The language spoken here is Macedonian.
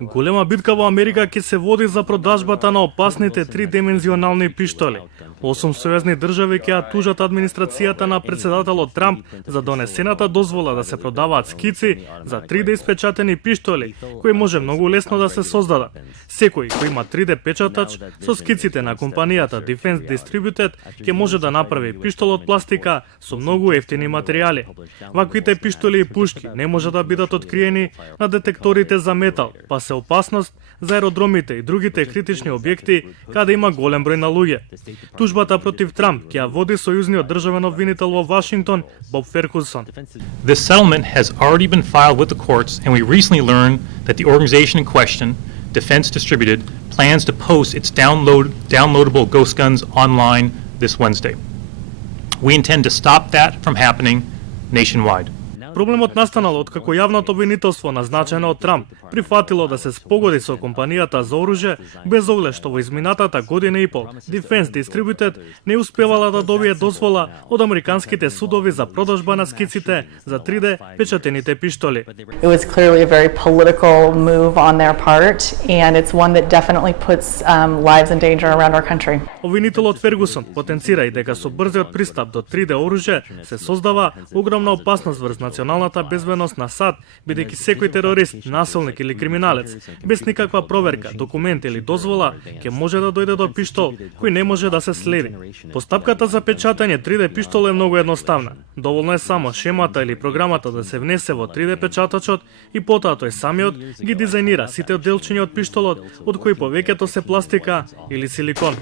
Голема битка во Америка ќе се води за продажбата на опасните тридимензионални пиштоли. 8 сојузни држави ќе ја тужат администрацијата на председателот Трамп за донесената дозвола да се продаваат скици за 3D испечатени пиштоли, кои може многу лесно да се создадат. Секој кој има 3D печатач со скиците на компанијата Defense Distributed ќе може да направи пиштол од пластика со многу ефтини материјали. Ваквите пиштоли и пушки не може да бидат откриени на детекторите за метал, па се опасност за аеродромите и другите критични објекти каде има голем број на луѓе. Тужбата против Трамп ќе ја води сојузниот државен обвинител во Вашингтон, Боб Фергусон. This settlement has already been filed with the courts, and we recently learned that the organization in question, Defense Distributed, plans to post its downloadable ghost guns online this Wednesday. We intend to stop that from happening nationwide. Проблемот настанал откако јавното обвинителство назначено од Трамп прифатило да се спогоди со компанијата за оружје без оглед што во изминатата година и пол Defense Distributed не успевала да добие дозвола од американските судови за продажба на скиците за 3D печатените пиштоли. It was clearly a very political move on their part, and it's one that definitely puts lives in danger around our country. Обвинителот Фергусон потенцира и дека со брзиот пристап до 3D оружје се создава огромна опасност врз националната безбедност на САД, бидејќи секој терорист, насилник или криминалец без никаква проверка, документ или дозвола ќе може да дојде до пиштол кој не може да се следи. Постапката за печатање 3D пиштол е многу едноставна. Доволно е само шемата или програмата да се внесе во 3D печатачот и потоа тој самиот ги дизајнира сите делчиња од пиштолот, од кои повеќето се пластика или силикон.